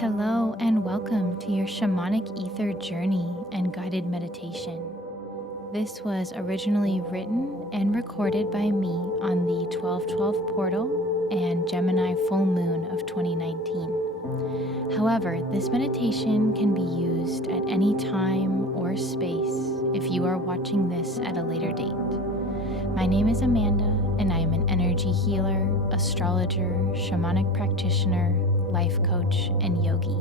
Hello and welcome to your shamanic ether journey and guided meditation. This was originally written and recorded by me on the 1212 portal and Gemini full moon of 2019. However, this meditation can be used at any time or space if you are watching this at a later date. My name is Amanda and I am an energy healer, astrologer, shamanic practitioner, life coach, and yogi.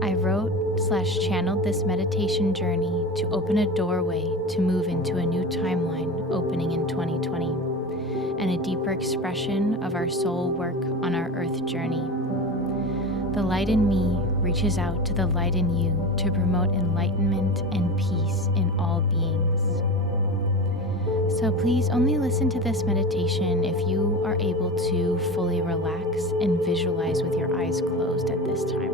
I wrote/channeled this meditation journey to open a doorway to move into a new timeline opening in 2020 and a deeper expression of our soul work on our earth journey. The light in me reaches out to the light in you to promote enlightenment and peace in all beings. So please only listen to this meditation if you are able to fully relax and visualize with your eyes closed at this time.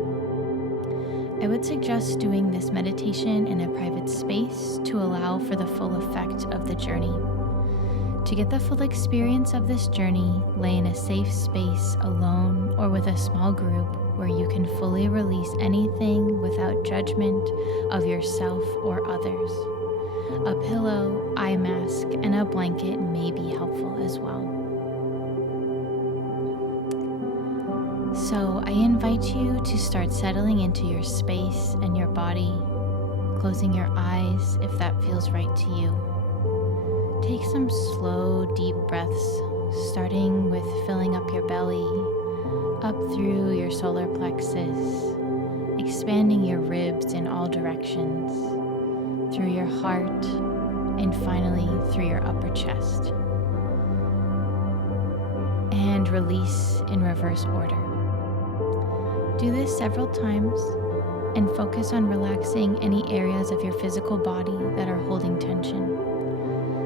I would suggest doing this meditation in a private space to allow for the full effect of the journey. To get the full experience of this journey, lay in a safe space alone or with a small group where you can fully release anything without judgment of yourself or others. A pillow, eye mask, and a blanket may be helpful as well. So I invite you to start settling into your space and your body, closing your eyes if that feels right to you. Take some slow, deep breaths, starting with filling up your belly, up through your solar plexus, expanding your ribs in all directions, through your heart, and finally through your upper chest. And release in reverse order. Do this several times and focus on relaxing any areas of your physical body that are holding tension.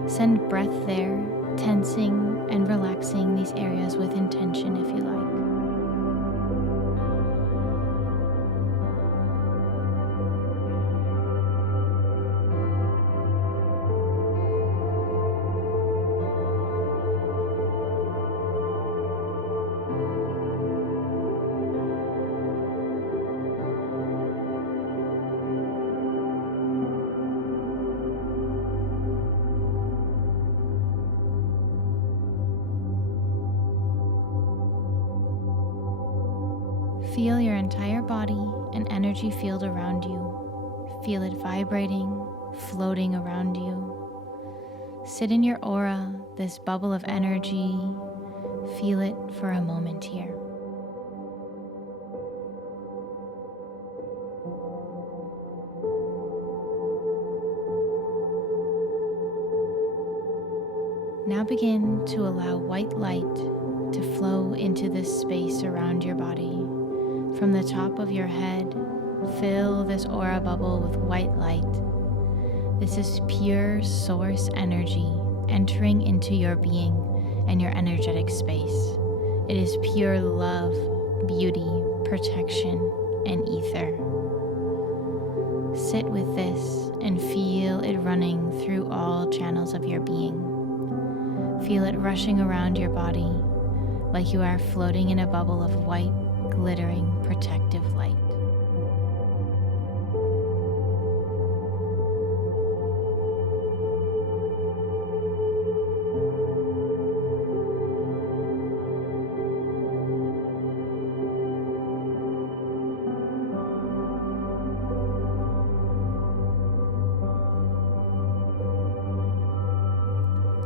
Send breath there, tensing and relaxing these areas with intention if you like. Feel your entire body and energy field around you. Feel it vibrating, floating around you. Sit in your aura, this bubble of energy. Feel it for a moment here. Now begin to allow white light to flow into this space around your body. From the top of your head, fill this aura bubble with white light. This is pure source energy entering into your being and your energetic space. It is pure love, beauty, protection, and ether. Sit with this and feel it running through all channels of your being. Feel it rushing around your body like you are floating in a bubble of white, glittering, protective light.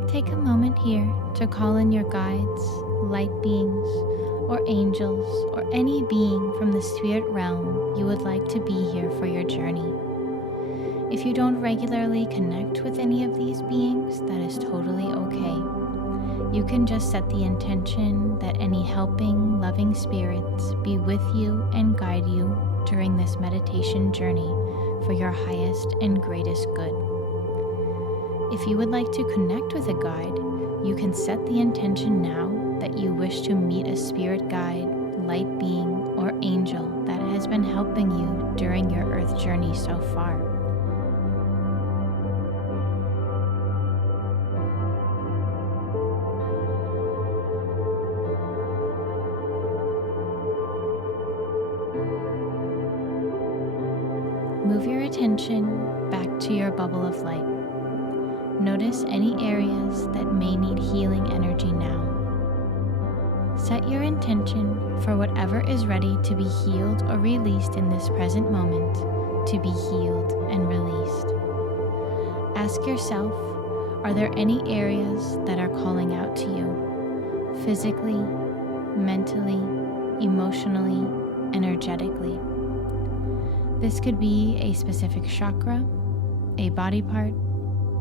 Take a moment here to call in your guides, light beings, or angels, or any being from the spirit realm you would like to be here for your journey. If you don't regularly connect with any of these beings, that is totally okay. You can just set the intention that any helping, loving spirits be with you and guide you during this meditation journey for your highest and greatest good. If you would like to connect with a guide, you can set the intention now that you wish to meet a spirit guide, light being, or angel that has been helping you during your earth journey so far. Move your attention back to your bubble of light. Notice any areas that may need healing energy now. Set your intention for whatever is ready to be healed or released in this present moment to be healed and released. Ask yourself, are there any areas that are calling out to you? Physically, mentally, emotionally, energetically. This could be a specific chakra, a body part,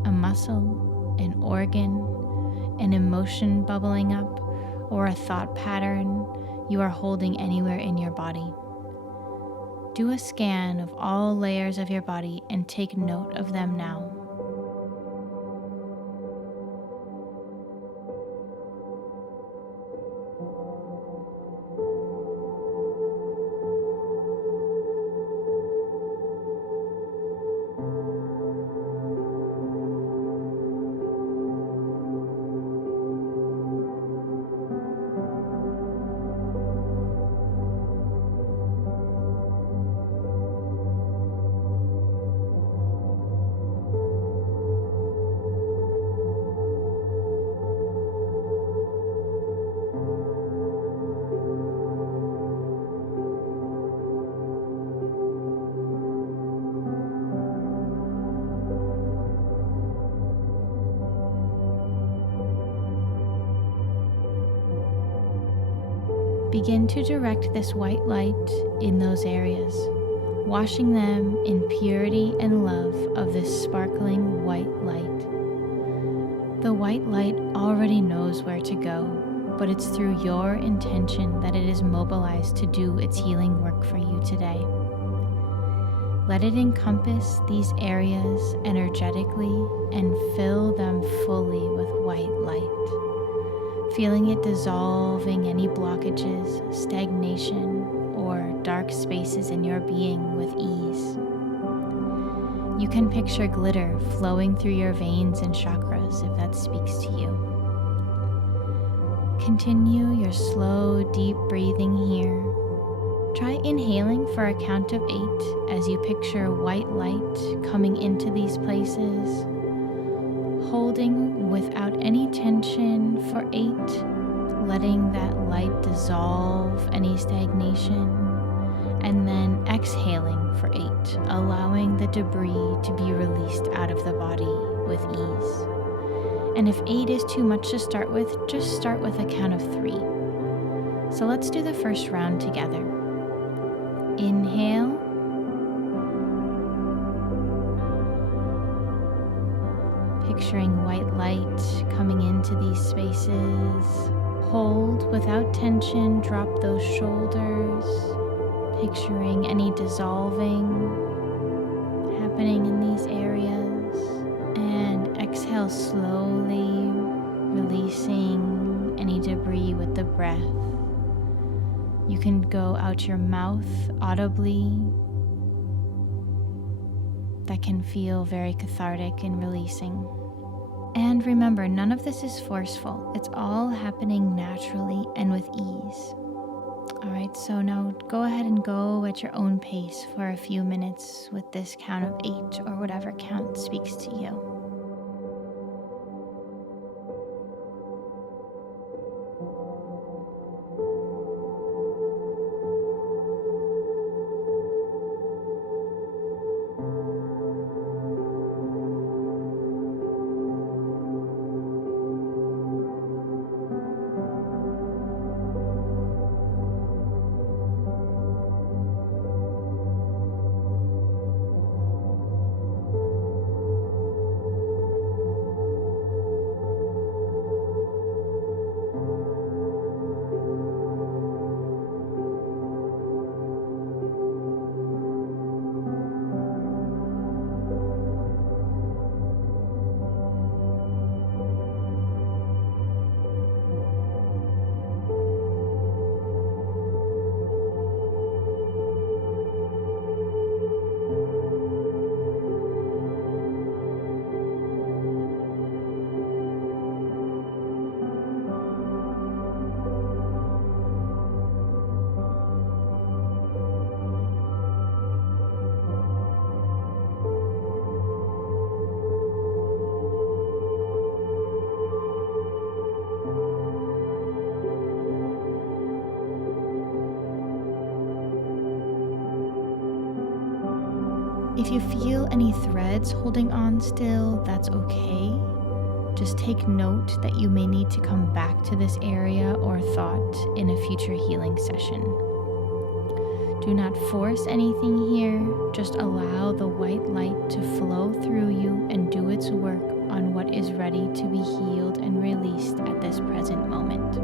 a muscle, an organ, an emotion bubbling up, or a thought pattern you are holding anywhere in your body. Do a scan of all layers of your body and take note of them now. Begin to direct this white light in those areas, washing them in purity and love of this sparkling white light. The white light already knows where to go, but it's through your intention that it is mobilized to do its healing work for you today. Let it encompass these areas energetically and fill them fully with white light. Feeling it dissolving any blockages, stagnation, or dark spaces in your being with ease. You can picture glitter flowing through your veins and chakras if that speaks to you. Continue your slow, deep breathing here. Try inhaling for a count of 8 as you picture white light coming into these places. Holding without any tension for 8, letting that light dissolve any stagnation, and then exhaling for 8, allowing the debris to be released out of the body with ease. And if 8 is too much to start with, just start with a count of 3. So let's do the first round together. Inhale. Picturing white light coming into these spaces. Hold without tension, drop those shoulders. Picturing any dissolving happening in these areas. And exhale slowly, releasing any debris with the breath. You can go out your mouth audibly. That can feel very cathartic and releasing. And remember, none of this is forceful. It's all happening naturally and with ease. All right, so now go ahead and go at your own pace for a few minutes with this count of 8 or whatever count speaks to you. If you feel any threads holding on still, that's okay. Just take note that you may need to come back to this area or thought in a future healing session. Do not force anything here, just allow the white light to flow through you and do its work on what is ready to be healed and released at this present moment.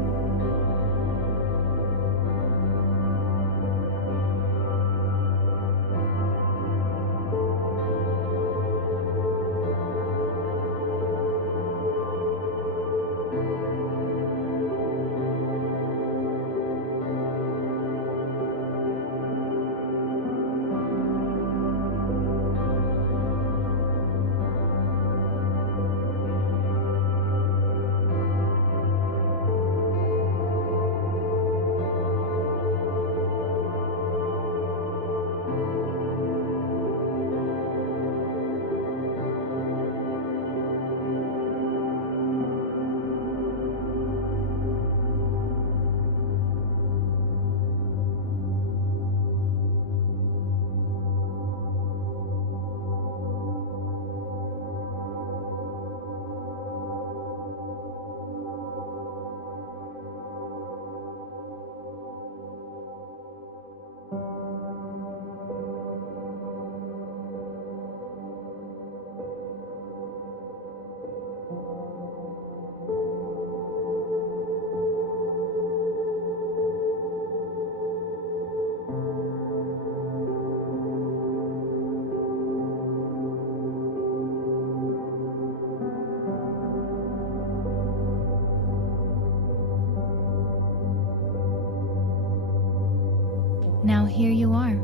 Now here you are,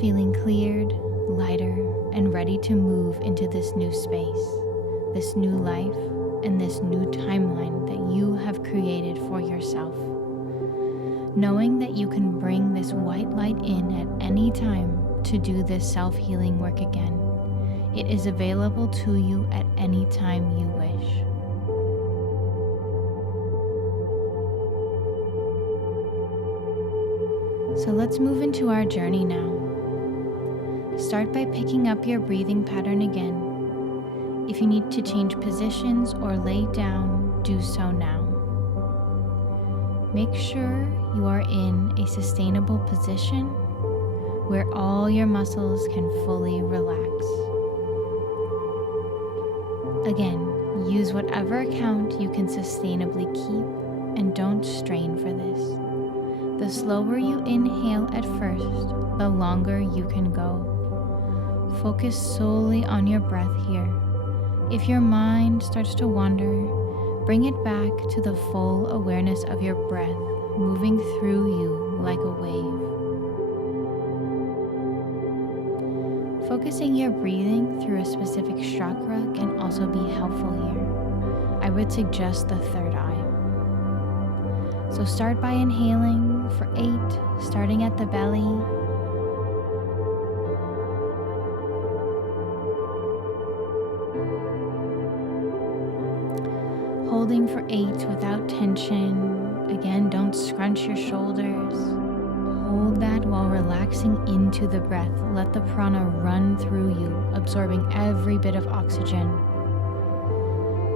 feeling cleared, lighter, and ready to move into this new space, this new life, and this new timeline that you have created for yourself. Knowing that you can bring this white light in at any time to do this self-healing work again. It is available to you at any time you wish. So let's move into our journey now. Start by picking up your breathing pattern again. If you need to change positions or lay down, do so now. Make sure you are in a sustainable position where all your muscles can fully relax. Again, use whatever account you can sustainably keep and don't strain for this. The slower you inhale at first, the longer you can go. Focus solely on your breath here. If your mind starts to wander, bring it back to the full awareness of your breath moving through you like a wave. Focusing your breathing through a specific chakra can also be helpful here. I would suggest the third eye. So start by inhaling for 8, starting at the belly. Holding for 8 without tension. Again, don't scrunch your shoulders. Hold that while relaxing into the breath. Let the prana run through you, absorbing every bit of oxygen.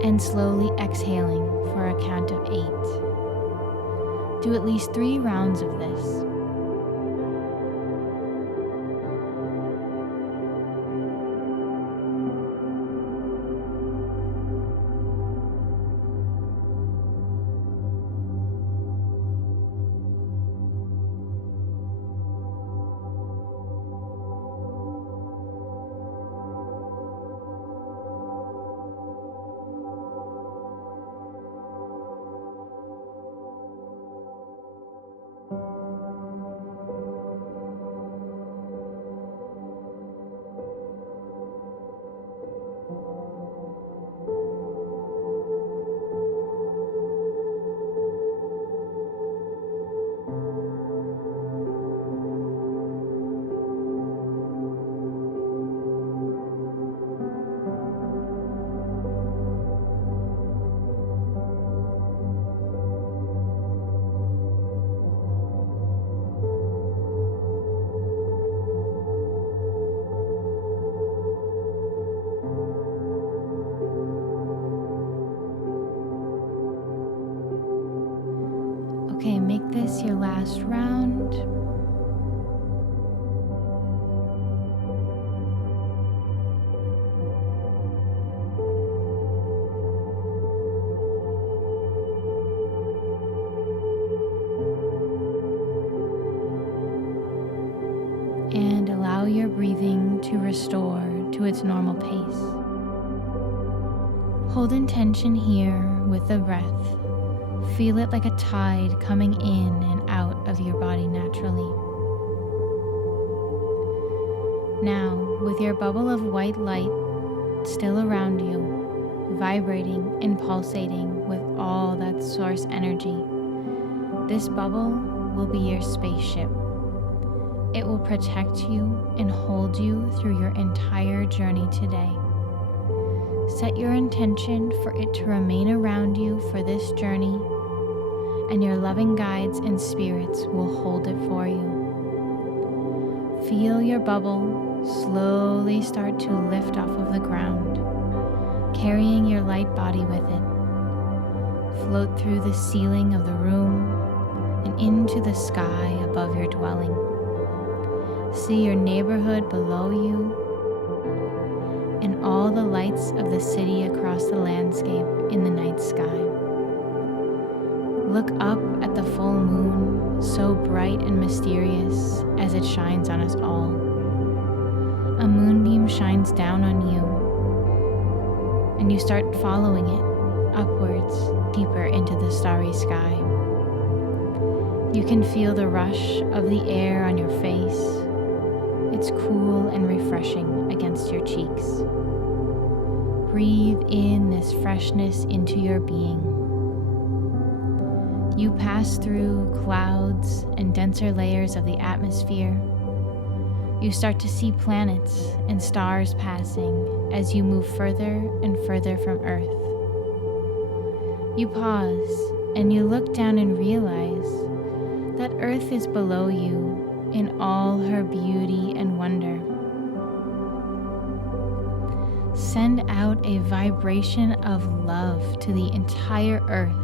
And slowly exhaling for a count of 8. Do at least 3 rounds of this. this your last round. And allow your breathing to restore to its normal pace. Hold intention here with the breath. Feel it like a tide coming in and out of your body naturally. Now, with your bubble of white light still around you, vibrating and pulsating with all that source energy, this bubble will be your spaceship. It will protect you and hold you through your entire journey today. Set your intention for it to remain around you for this journey, and your loving guides and spirits will hold it for you. Feel your bubble slowly start to lift off of the ground, carrying your light body with it. Float through the ceiling of the room and into the sky above your dwelling. See your neighborhood below you and all the lights of the city across the landscape in the night sky. Look up at the full moon, so bright and mysterious as it shines on us all. A moonbeam shines down on you, and you start following it upwards, deeper into the starry sky. You can feel the rush of the air on your face. It's cool and refreshing against your cheeks. Breathe in this freshness into your being. You pass through clouds and denser layers of the atmosphere. You start to see planets and stars passing as you move further and further from Earth. You pause and you look down and realize that Earth is below you in all her beauty and wonder. Send out a vibration of love to the entire Earth,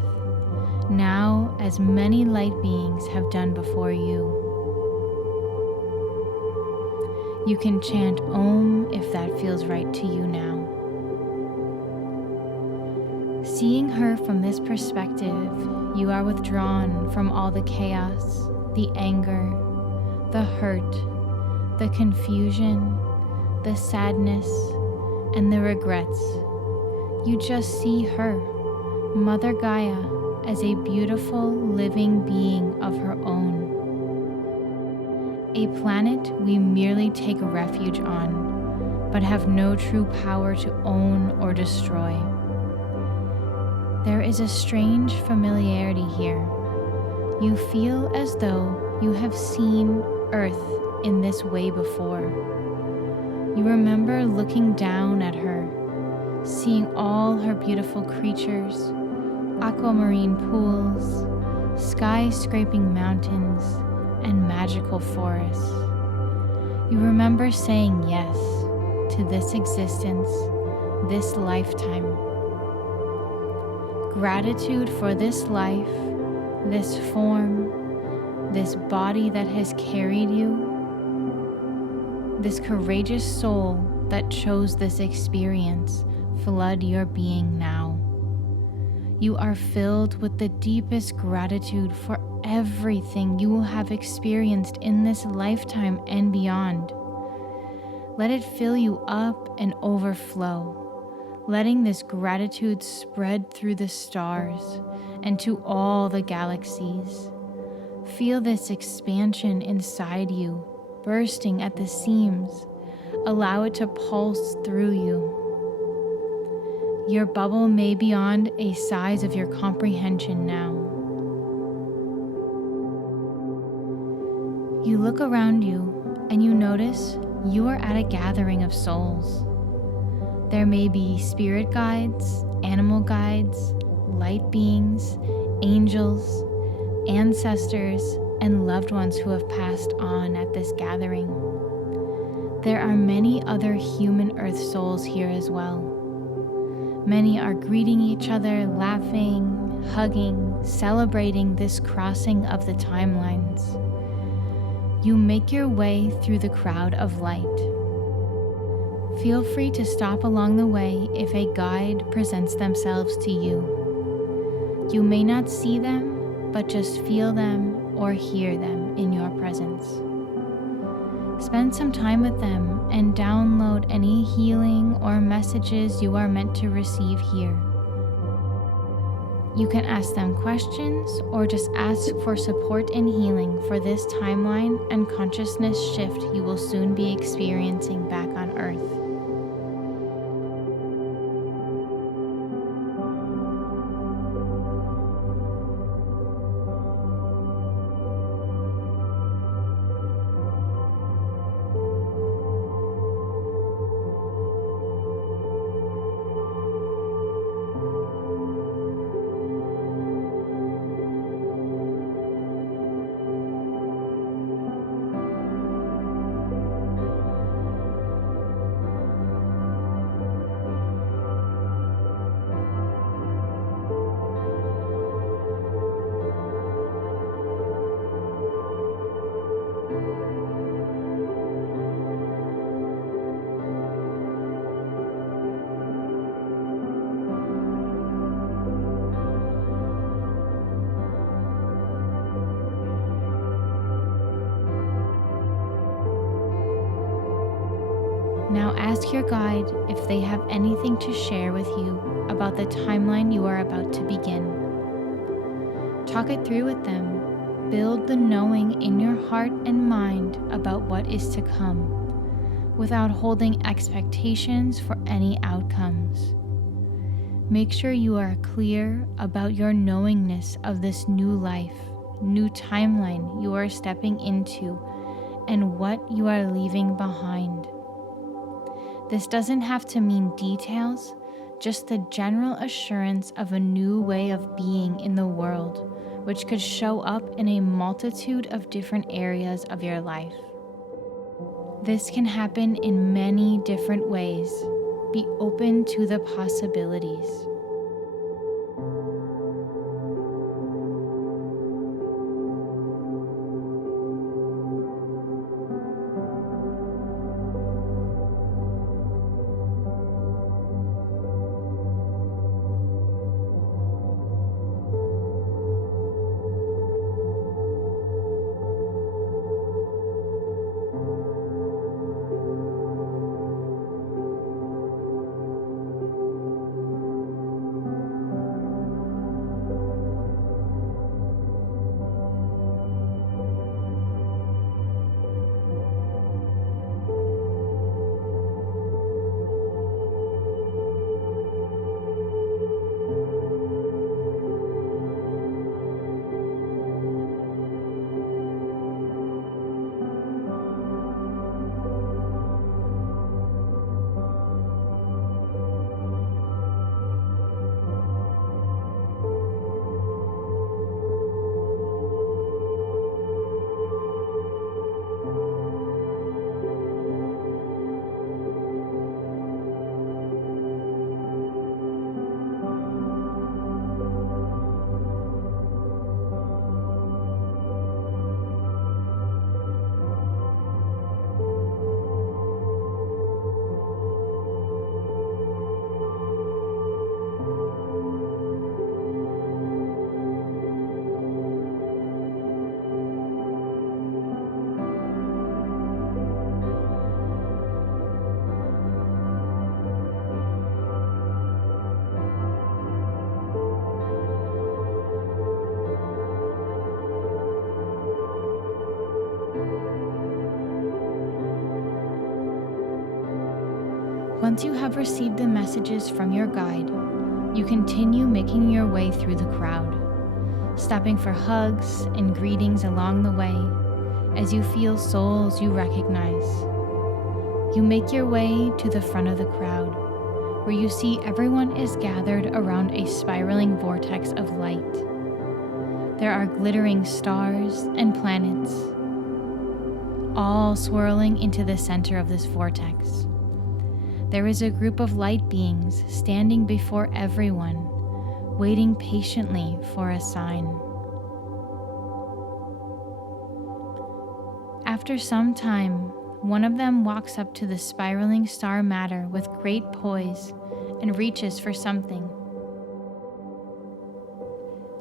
now as many light beings have done before you. You can chant Om if that feels right to you now. Seeing her from this perspective, you are withdrawn from all the chaos, the anger, the hurt, the confusion, the sadness, and the regrets. You just see her, Mother Gaia, as a beautiful living being of her own. A planet we merely take refuge on, but have no true power to own or destroy. There is a strange familiarity here. You feel as though you have seen Earth in this way before. You remember looking down at her, seeing all her beautiful creatures, aquamarine pools, sky-scraping mountains, and magical forests. You remember saying yes to this existence, this lifetime. Gratitude for this life, this form, this body that has carried you, this courageous soul that chose this experience, flood your being now. You are filled with the deepest gratitude for everything you will have experienced in this lifetime and beyond. Let it fill you up and overflow, letting this gratitude spread through the stars and to all the galaxies. Feel this expansion inside you, bursting at the seams. Allow it to pulse through you. Your bubble may be beyond a size of your comprehension now. You look around you and you notice you are at a gathering of souls. There may be spirit guides, animal guides, light beings, angels, ancestors, and loved ones who have passed on at this gathering. There are many other human earth souls here as well. Many are greeting each other, laughing, hugging, celebrating this crossing of the timelines. You make your way through the crowd of light. Feel free to stop along the way if a guide presents themselves to you. You may not see them, but just feel them or hear them in your presence. Spend some time with them and download any healing or messages you are meant to receive here. You can ask them questions or just ask for support and healing for this timeline and consciousness shift you will soon be experiencing back on Earth. Now ask your guide if they have anything to share with you about the timeline you are about to begin. Talk it through with them. Build the knowing in your heart and mind about what is to come, without holding expectations for any outcomes. Make sure you are clear about your knowingness of this new life, new timeline you are stepping into, and what you are leaving behind. This doesn't have to mean details, just the general assurance of a new way of being in the world, which could show up in a multitude of different areas of your life. This can happen in many different ways. Be open to the possibilities. Once you have received the messages from your guide, you continue making your way through the crowd, stopping for hugs and greetings along the way as you feel souls you recognize. You make your way to the front of the crowd, where you see everyone is gathered around a spiraling vortex of light. There are glittering stars and planets, all swirling into the center of this vortex. There is a group of light beings standing before everyone, waiting patiently for a sign. After some time, one of them walks up to the spiraling star matter with great poise and reaches for something.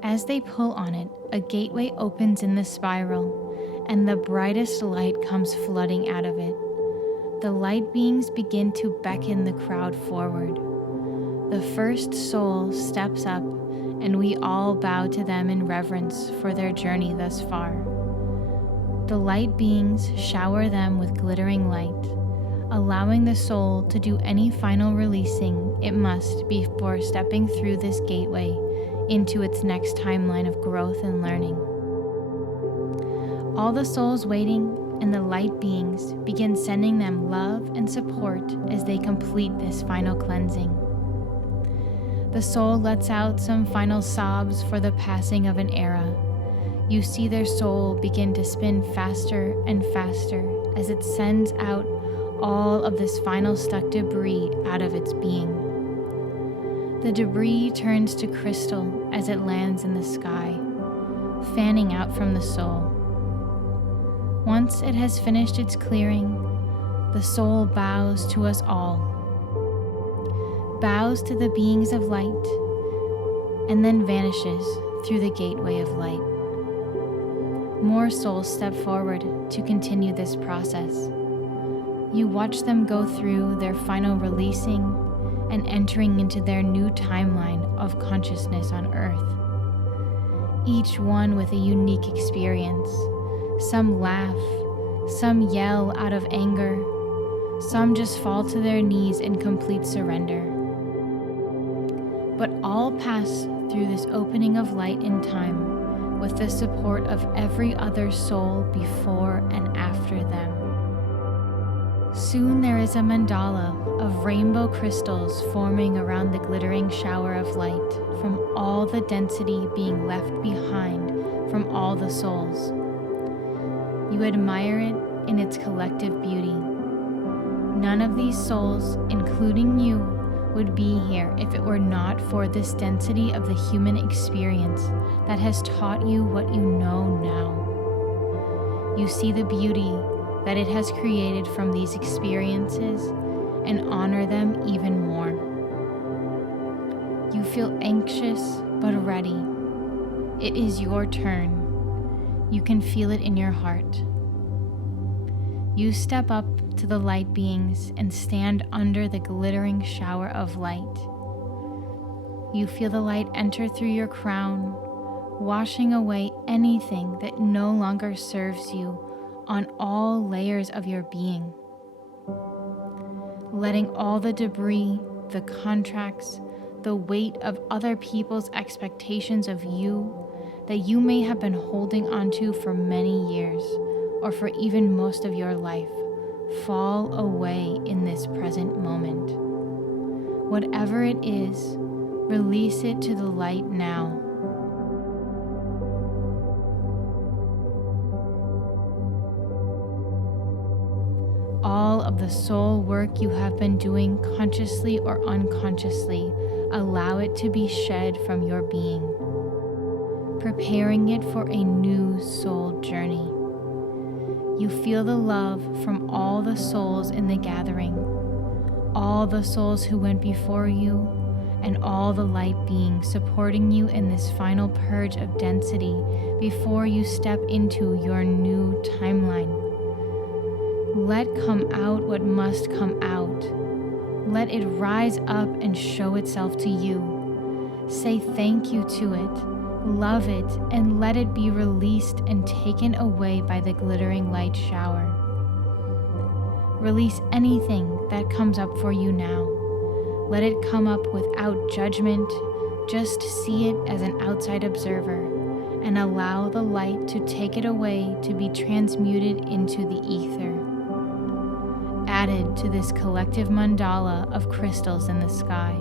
As they pull on it, a gateway opens in the spiral, and the brightest light comes flooding out of it. The light beings begin to beckon the crowd forward. The first soul steps up, and we all bow to them in reverence for their journey thus far. The light beings shower them with glittering light, allowing the soul to do any final releasing it must before stepping through this gateway into its next timeline of growth and learning. All the souls waiting and the light beings begin sending them love and support as they complete this final cleansing. The soul lets out some final sobs for the passing of an era. You see their soul begin to spin faster and faster as it sends out all of this final stuck debris out of its being. The debris turns to crystal as it lands in the sky, fanning out from the soul. Once it has finished its clearing, the soul bows to us all, bows to the beings of light, and then vanishes through the gateway of light. More souls step forward to continue this process. You watch them go through their final releasing and entering into their new timeline of consciousness on Earth. Each one with a unique experience. Some laugh, some yell out of anger, some just fall to their knees in complete surrender. But all pass through this opening of light in time, with the support of every other soul before and after them. Soon there is a mandala of rainbow crystals forming around the glittering shower of light from all the density being left behind from all the souls. You admire it in its collective beauty. None of these souls, including you, would be here if it were not for this density of the human experience that has taught you what you know now. You see the beauty that it has created from these experiences and honor them even more. You feel anxious but ready. It is your turn. You can feel it in your heart. You step up to the light beings and stand under the glittering shower of light. You feel the light enter through your crown, washing away anything that no longer serves you on all layers of your being. Letting all the debris, the contracts, the weight of other people's expectations of you that you may have been holding onto for many years, or for even most of your life, fall away in this present moment. Whatever it is, release it to the light now. All of the soul work you have been doing consciously or unconsciously, allow it to be shed from your being, preparing it for a new soul journey. You feel the love from all the souls in the gathering, all the souls who went before you, and all the light beings supporting you in this final purge of density before you step into your new timeline. Let come out what must come out. Let it rise up and show itself to you. Say thank you to it. Love it, and let it be released and taken away by the glittering light shower. Release anything that comes up for you now. Let it come up without judgment. Just see it as an outside observer and allow the light to take it away to be transmuted into the ether, added to this collective mandala of crystals in the sky.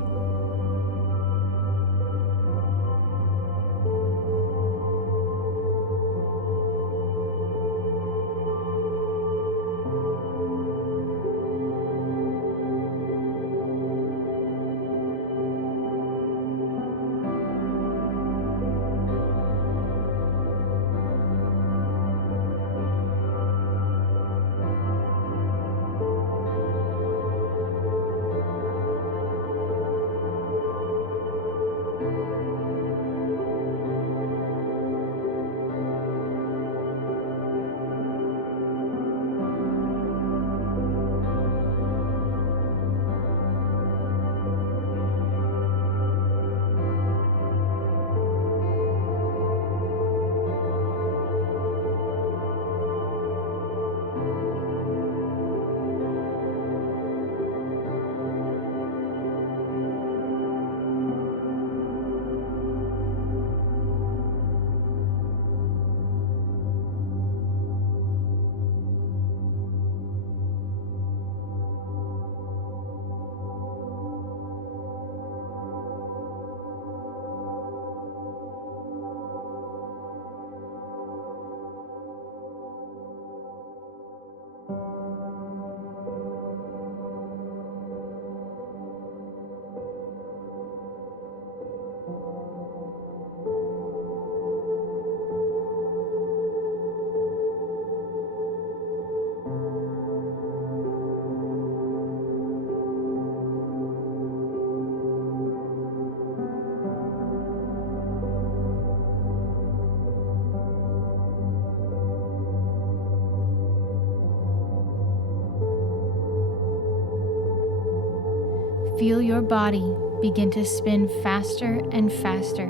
Feel your body begin to spin faster and faster,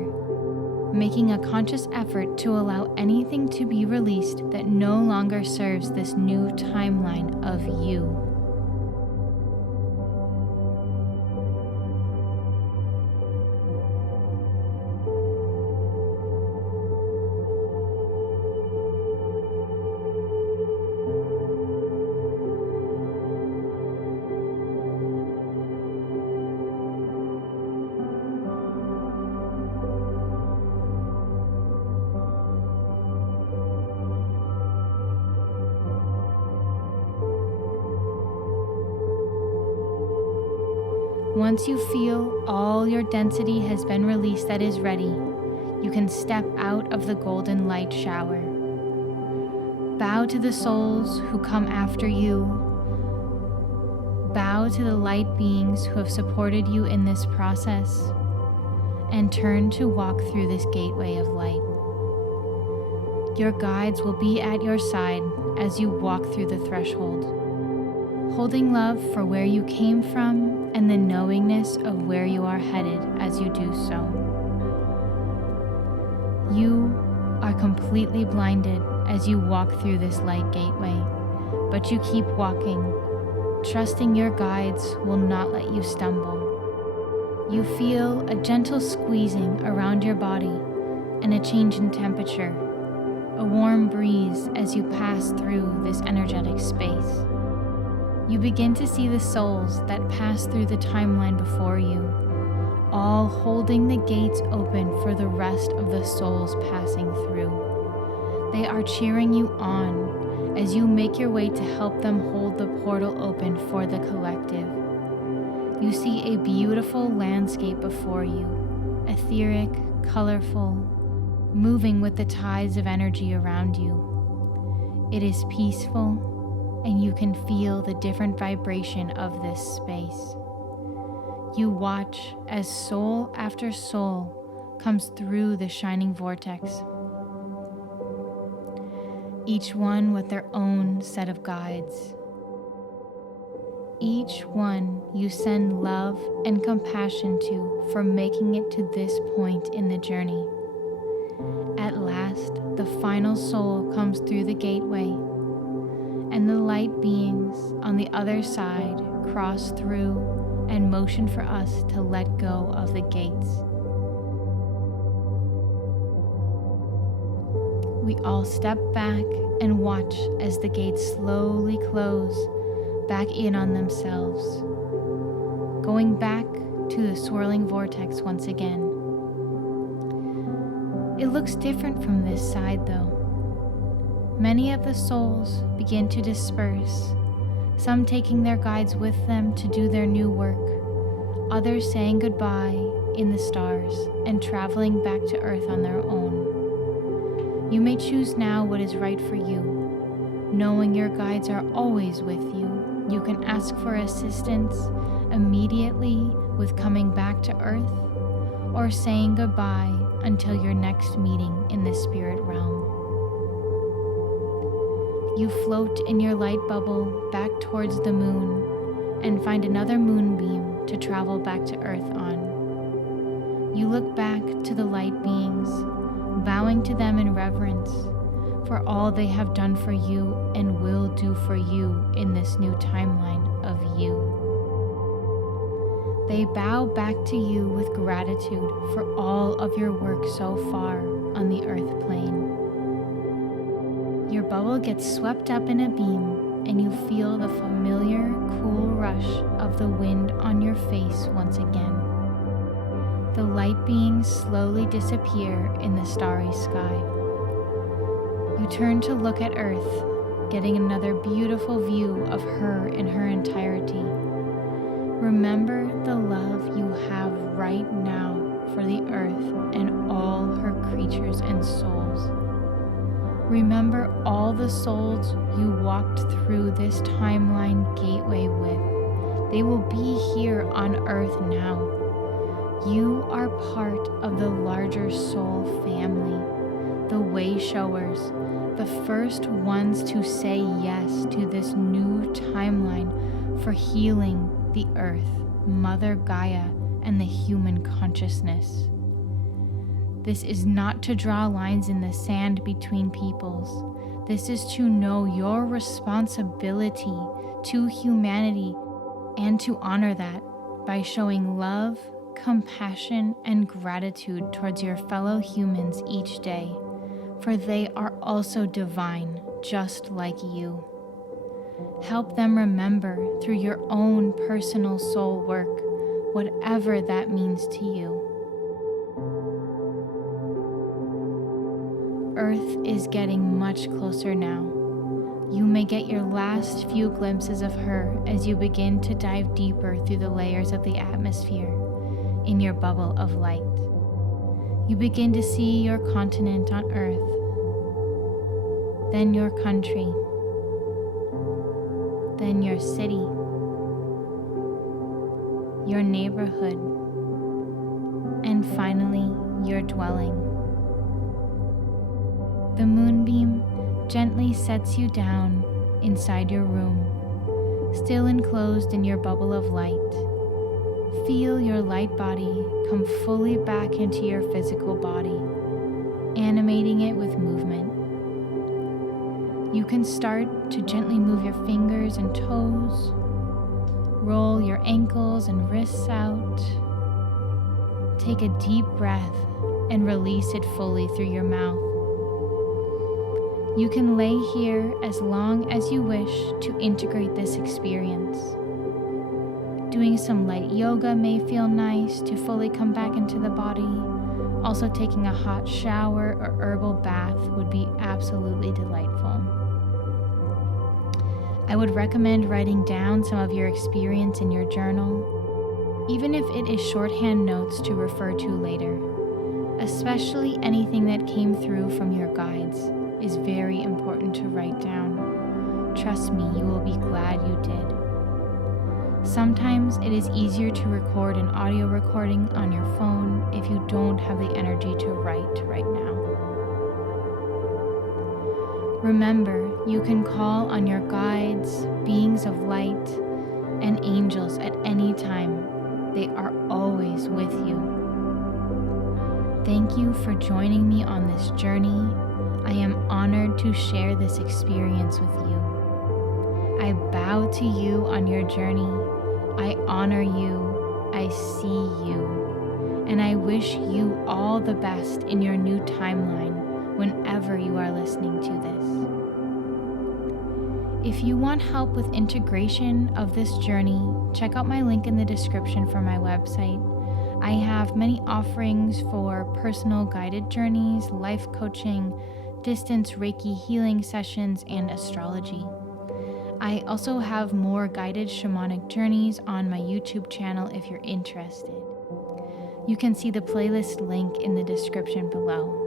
making a conscious effort to allow anything to be released that no longer serves this new timeline of you. Once you feel all your density has been released that is ready, you can step out of the golden light shower. Bow to the souls who come after you. Bow to the light beings who have supported you in this process, and turn to walk through this gateway of light. Your guides will be at your side as you walk through the threshold, holding love for where you came from and the knowingness of where you are headed as you do so. You are completely blinded as you walk through this light gateway, but you keep walking, trusting your guides will not let you stumble. You feel a gentle squeezing around your body and a change in temperature, a warm breeze as you pass through this energetic space. You begin to see the souls that pass through the timeline before you, all holding the gates open for the rest of the souls passing through. They are cheering you on as you make your way to help them hold the portal open for the collective. You see a beautiful landscape before you, etheric, colorful, moving with the tides of energy around you. It is peaceful, and you can feel the different vibration of this space. You watch as soul after soul comes through the shining vortex, each one with their own set of guides. Each one you send love and compassion to for making it to this point in the journey. At last, the final soul comes through the gateway, and the light beings on the other side cross through and motion for us to let go of the gates. We all step back and watch as the gates slowly close back in on themselves, going back to the swirling vortex once again. It looks different from this side though. Many of the souls begin to disperse, some taking their guides with them to do their new work, others saying goodbye in the stars and traveling back to Earth on their own. You may choose now what is right for you. Knowing your guides are always with you, you can ask for assistance immediately with coming back to Earth or saying goodbye until your next meeting in the spirit realm. You float in your light bubble back towards the moon and find another moonbeam to travel back to Earth on. You look back to the light beings, bowing to them in reverence for all they have done for you and will do for you in this new timeline of you. They bow back to you with gratitude for all of your work so far on the Earth plane. Your bubble gets swept up in a beam, and you feel the familiar, cool rush of the wind on your face once again. The light beings slowly disappear in the starry sky. You turn to look at Earth, getting another beautiful view of her in her entirety. Remember the love you have right now for the Earth and all her creatures and souls. Remember all the souls you walked through this timeline gateway with. They will be here on Earth now. You are part of the larger soul family, the way showers, the first ones to say yes to this new timeline for healing, the earth, Mother Gaia, and the human consciousness. This is not to draw lines in the sand between peoples. This is to know your responsibility to humanity and to honor that by showing love, compassion, and gratitude towards your fellow humans each day, for they are also divine, just like you. Help them remember through your own personal soul work, whatever that means to you. Earth is getting much closer now. You may get your last few glimpses of her as you begin to dive deeper through the layers of the atmosphere in your bubble of light. You begin to see your continent on Earth, then your country, then your city, your neighborhood, and finally your dwelling. The moonbeam gently sets you down inside your room, still enclosed in your bubble of light. Feel your light body come fully back into your physical body, animating it with movement. You can start to gently move your fingers and toes, roll your ankles and wrists out. Take a deep breath and release it fully through your mouth. You can lay here as long as you wish to integrate this experience. Doing some light yoga may feel nice to fully come back into the body. Also, taking a hot shower or herbal bath would be absolutely delightful. I would recommend writing down some of your experience in your journal, even if it is shorthand notes to refer to later. Especially anything that came through from your guides is very important to write down. Trust me, you will be glad you did. Sometimes it is easier to record an audio recording on your phone if you don't have the energy to write right now. Remember, you can call on your guides, beings of light, and angels at any time. They are always with you. Thank you for joining me on this journey. I am honored to share this experience with you. I bow to you on your journey. I honor you. I see you. And I wish you all the best in your new timeline whenever you are listening to this. If you want help with integration of this journey, check out my link in the description for my website. I have many offerings for personal guided journeys, life coaching, distance Reiki healing sessions, and astrology. I also have more guided shamanic journeys on my YouTube channel if you're interested. You can see the playlist link in the description below.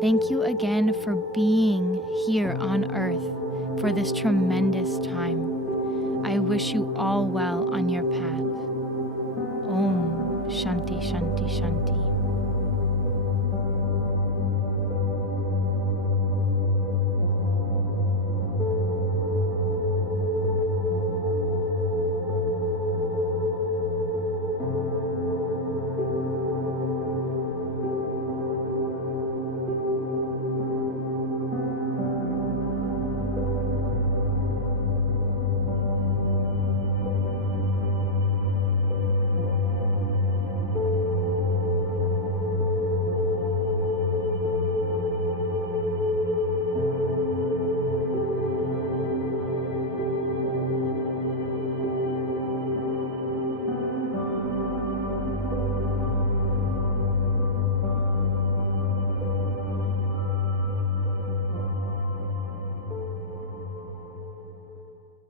Thank you again for being here on Earth for this tremendous time. I wish you all well on your path. Om Shanti Shanti Shanti.